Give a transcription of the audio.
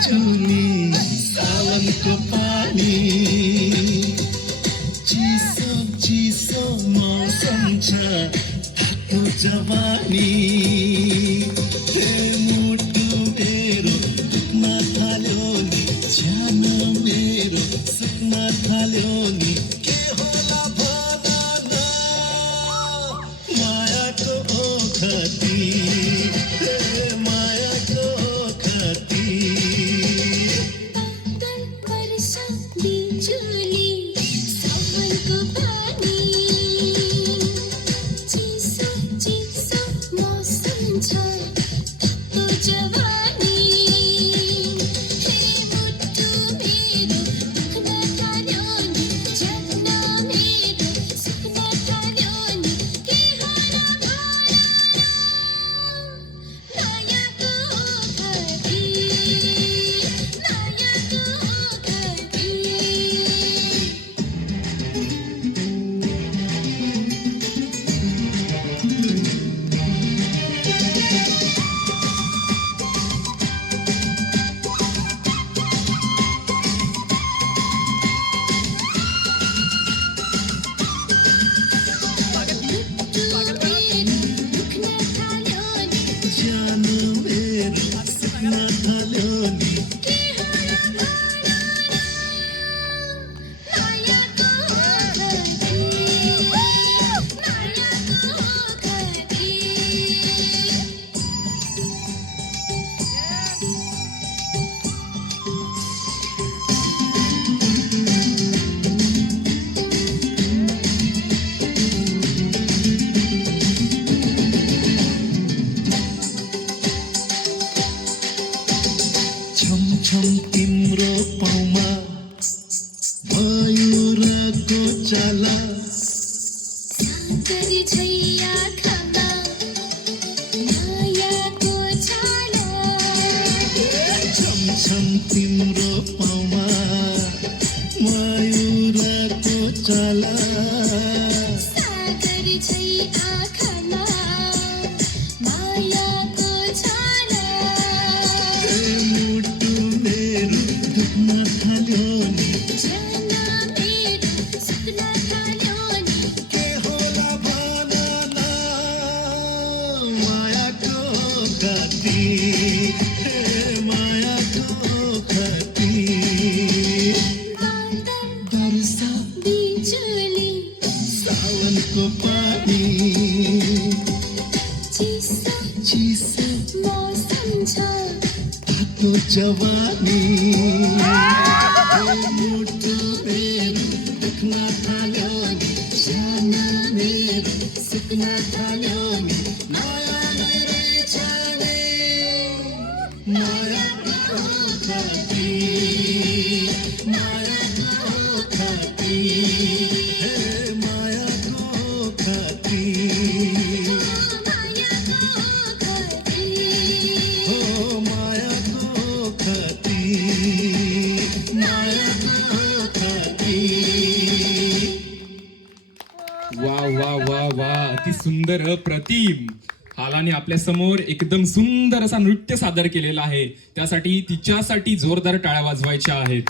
बिजुली सावन को पानी चिसो मौसम छ थाको जवानी मुटु मेरो दुख्न थाल्यो नि ज्यान मेरो सुक्न थाल्यो नि के होला भन न मायाको ओखती मायाको ओखती बादल वर्षा बिजुली सावनको पानी चिसो मौसम छ थाको जवानी मुटु मेरो दुख्न थाल्यो नि ज्यान मेरो सुक्न थाल्यो नि के होला भन न मायाको ओखती मायाको ओखती ज्यान मेरो सुक्न थाल्यो नि छम तिम्रो पाउमा मयूरको चाला सागरी छैया खामा मायाको छाला छम तिम्रो पाउमा मयूरको चाला सागरी छैया खामा मायाको छाला मुटु मेरो दुख्न थाल्यो नि ज्यान मेरो सुक्न थाल्यो नि के होला भन न मायाको कति मायाको कति बादल वर्षा बिजुली सावनको पानी चिसो मौसम छ थाको जवानी मुटु मेरो दुख्न थाल्यो नि ज्यान मेरो सुक्न थाल्यो नि माया मेरो छाने मायाको ओखती मायाको ओखती हे मायाको ओखती मायाको ओखती हो मायाको ओखती मायाको ओखती वा वा वा वा अति सुंदर अप्रतिम हालाने आपल्या समोर एकदम सुंदर असा नृत्य सादर केलेला आहे त्यासाठी तिच्यासाठी जोरदार टाळ्या वाजवायच्या आहेत.